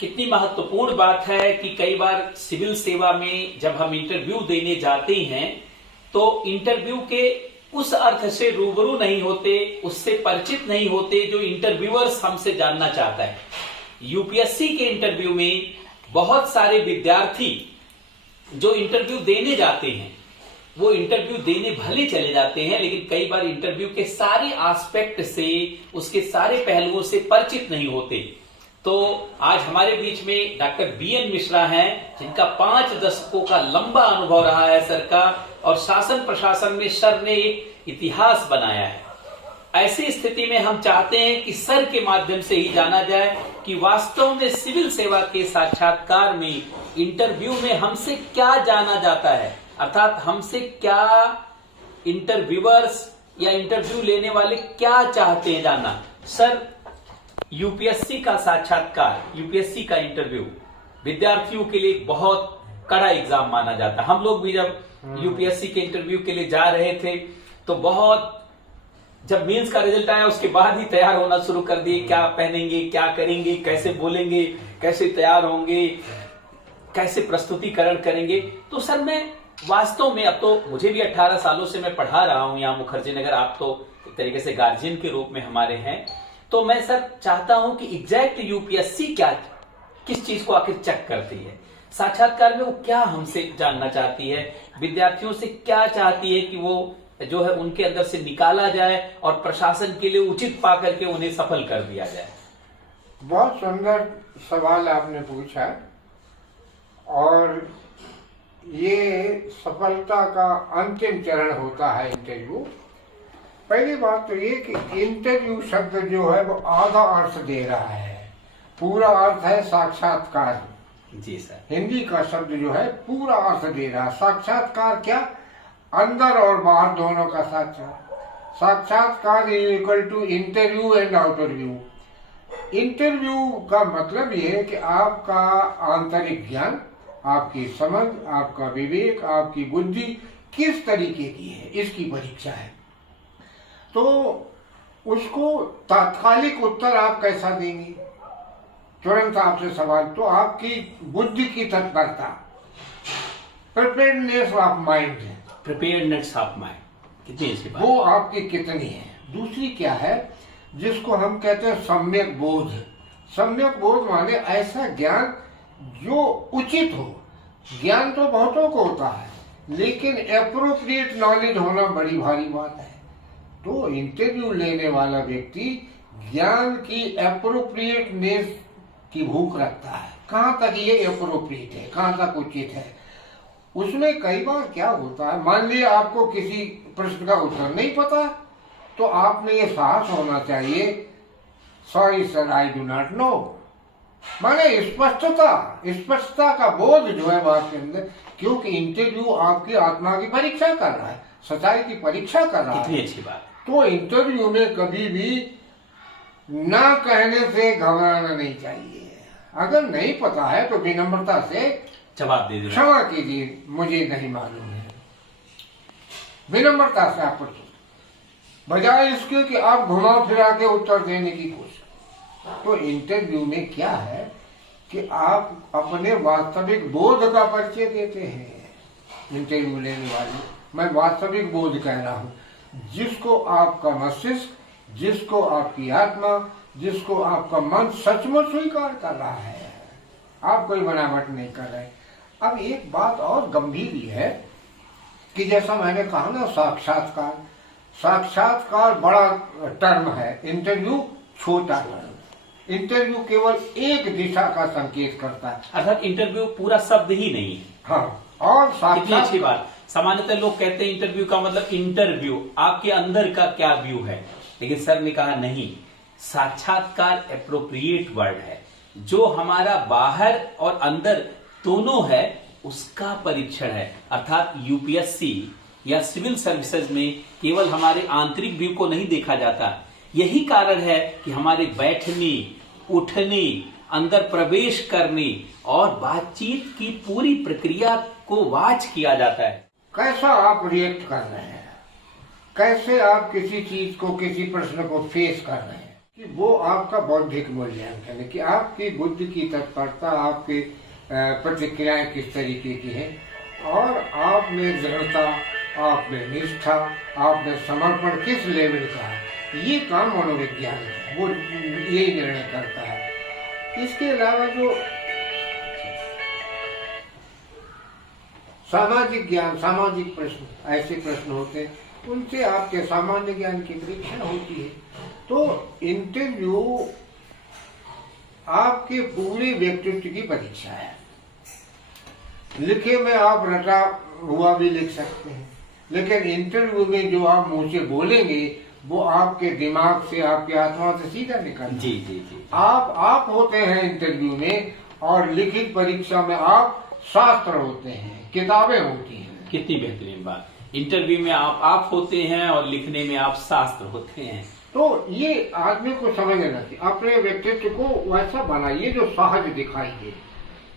कितनी महत्वपूर्ण बात है कि कई बार सिविल सेवा में जब हम इंटरव्यू देने जाते हैं तो इंटरव्यू के उस अर्थ से रूबरू नहीं होते, उससे परिचित नहीं होते जो इंटरव्यूअर्स हमसे जानना चाहता है। यूपीएससी के इंटरव्यू में बहुत सारे विद्यार्थी जो इंटरव्यू देने जाते हैं वो इंटरव्यू देने भले चले जाते हैं, लेकिन कई बार इंटरव्यू के सारे एस्पेक्ट से, उसके सारे पहलुओं से परिचित नहीं होते। तो आज हमारे बीच में डॉक्टर बीएन मिश्रा हैं, जिनका 5 दशकों का लंबा अनुभव रहा है सर का, और शासन प्रशासन में सर ने एक इतिहास बनाया है। ऐसी स्थिति में हम चाहते हैं कि सर के माध्यम से ही जाना जाए कि वास्तव में सिविल सेवा के साक्षात्कार में, इंटरव्यू में हमसे क्या जाना जाता है, अर्थात हमसे क्या इंटरव्यूअर्स या इंटरव्यू लेने वाले क्या चाहते हैं जानना। सर, यूपीएससी का साक्षात्कार, यूपीएससी का इंटरव्यू विद्यार्थियों के लिए बहुत कड़ा एग्जाम माना जाता है। हम लोग भी जब यूपीएससी के इंटरव्यू के लिए जा रहे थे तो बहुत, जब मेंस का रिजल्ट आया उसके बाद ही तैयार होना शुरू कर दिए, क्या पहनेंगे, क्या करेंगे, कैसे बोलेंगे, कैसे तैयार होंगे, कैसे प्रस्तुतिकरण करेंगे। तो सर, मैं वास्तव में, अब तो मुझे भी 18 सालों से मैं पढ़ा रहा हूं यहाँ मुखर्जी नगर, आप तो एक तरीके से गार्जियन के रूप में हमारे हैं, तो मैं सर चाहता हूं कि एग्जैक्ट यूपीएससी क्या, किस चीज को आखिर चेक करती है, साक्षात्कार में वो क्या हमसे जानना चाहती है, विद्यार्थियों से क्या चाहती है कि वो जो है उनके अंदर से निकाला जाए और प्रशासन के लिए उचित पा करके उन्हें सफल कर दिया जाए। बहुत सुंदर सवाल आपने पूछा, और ये सफलता का अंतिम चरण होता है इंटरव्यू। पहली बात तो ये कि इंटरव्यू शब्द जो है वो आधा अर्थ दे रहा है, पूरा अर्थ है साक्षात्कार। जी सर। हिंदी का शब्द जो है पूरा अर्थ दे रहा है। साक्षात्कार क्या? अंदर और बाहर दोनों का साक्षात्कार is equal to interview and outer view. Interview का मतलब ये है कि आपका आंतरिक ज्ञान, आपकी समझ, आपका विवेक, आपकी बुद्धि किस तरीके की है, इसकी परीक्षा है। तो उसको तात्कालिक उत्तर आप कैसा देंगे, तुरंत आपसे सवाल, तो आपकी बुद्धि की तत्परता, preparedness of mind, preparedness of mind कितनी अच्छी बात, वो आपकी कितनी है। दूसरी क्या है, जिसको हम कहते हैं सम्यक बोध। सम्यक बोध माने ऐसा ज्ञान जो उचित हो। ज्ञान तो बहुतों को होता है, लेकिन एप्रोप्रिएट नॉलेज होना बड़ी भारी बात है। तो इंटरव्यू लेने वाला व्यक्ति ज्ञान की एप्रोप्रिएटनेस की भूख रखता है, कहाँ तक ये एप्रोप्रिएट है, कहाँ तक उचित है। उसमें कई बार क्या होता है, मान लिया आपको किसी प्रश्न का उत्तर नहीं पता, तो आप में ये साहस होना चाहिए, sorry sir I do not know, माने स्पष्टता का बोध जो है बात के अंदर, क्योंकि इंटरव्यू आपकी आत्मा की परीक्षा कर रहा है, सच्चाई की परीक्षा कर रहा है। कितनी अच्छी बात। तो इंटरव्यू में कभी भी ना कहने से घबराना नहीं चाहिए। अगर नहीं पता है तो विनम्रता से जवाब दे दीजिए, क्षमा कीजिए, मुझे नहीं मालूम है। विनम्रता से आप पूछो, बजाय इसके कि आप घुमा फिरा के उत्तर देने की कोशिश। तो इंटरव्यू में क्या है कि आप अपने वास्तविक बोध का परिचय देते हैं। इंटरव्यू लेने वाले, मैं वास्तविक बोध कह रहा हूं, जिसको आपका मस्तिष्क, जिसको आपकी आत्मा, जिसको आपका मन सचमुच स्वीकार कर रहा है, आप कोई बनावट नहीं कर रहे। अब एक बात और गंभीर है कि जैसा मैंने कहा ना, साक्षात्कार बड़ा टर्म है, इंटरव्यू छोटा टर्म। इंटरव्यू केवल एक दिशा का संकेत करता है, अर्थात इंटरव्यू पूरा शब्द ही नहीं है। हाँ, और कितनी अच्छी बात। सामान्यतः लोग कहते हैं इंटरव्यू का मतलब इंटरव्यू, आपके अंदर का क्या व्यू है, लेकिन सर ने कहा नहीं, साक्षात्कार एप्रोप्रिएट वर्ड है। जो हमारा बाहर और अंदर दोनों है उसका परीक्षण है। अर्थात यूपीएससी या सिविल सर्विसेज में केवल हमारे आंतरिक व्यू को नहीं देखा जाता। यही कारण है कि हमारे बैठने, उठने, अंदर प्रवेश करने और बातचीत की पूरी प्रक्रिया को वॉच किया जाता है। कैसा आप रिएक्ट कर रहे हैं, कैसे आप किसी चीज को, किसी प्रश्न को फेस कर रहे हैं। कि वो आपका बौद्धिक मूल्यांकन है कि आपकी बुद्धि की तत्परता, आपकी प्रतिक्रियाएं किस तरीके की हैं और आप में दृढ़ता, आप में निष्ठा, आप में समर्पण किस लेवल का है, ये काम मनोविज्ञान है, वो यही निर्णय करता है। इसके अलावा जो सामाजिक ज्ञान, सामाजिक प्रश्न, ऐसे प्रश्न होते हैं, उनसे आपके सामान्य ज्ञान की परीक्षा होती है। तो इंटरव्यू आपके पूरे व्यक्तित्व की परीक्षा है। लिखे में आप रटा हुआ भी लिख सकते हैं, लेकिन इंटरव्यू में जो आप मुंह से बोलेंगे वो आपके दिमाग से, आपकी आत्मा से सीधा निकलता है। जी जी जी। आप होते हैं इंटरव्यू में, और लिखित परीक्षा में आप शास्त्र होते हैं, किताबें होती हैं। कितनी बेहतरीन बात। इंटरव्यू में आप होते हैं और लिखने में आप शास्त्र होते हैं। तो ये आदमी को समझना चाहिए, अपने व्यक्तित्व को वैसा बनाइए जो सहज दिखाई दे।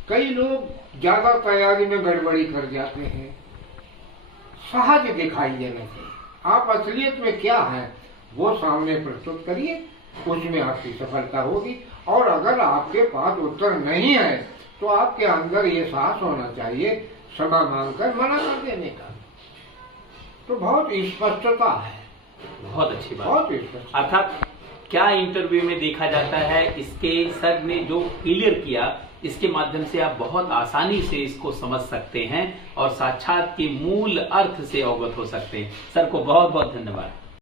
कई लोग ज्यादा तैयारी में गड़बड़ी कर जाते हैं। सहज दिखाई देना चाहिए। आप असलियत में क्या है वो सामने प्रस्तुत करिए, उसमें आपकी सफलता होगी। और अगर आपके पास उत्तर नहीं है तो आपके अंदर ये साहस होना चाहिए क्षमा मांगकर मना कर देने का। तो बहुत स्पष्टता है, बहुत अच्छी बात। बहुत स्पष्ट। अर्थात क्या इंटरव्यू में देखा जाता है, इसके सर ने जो क्लियर किया, इसके माध्यम से आप बहुत आसानी से इसको समझ सकते हैं और साक्षात के मूल अर्थ से अवगत हो सकते हैं। सर को बहुत बहुत धन्यवाद।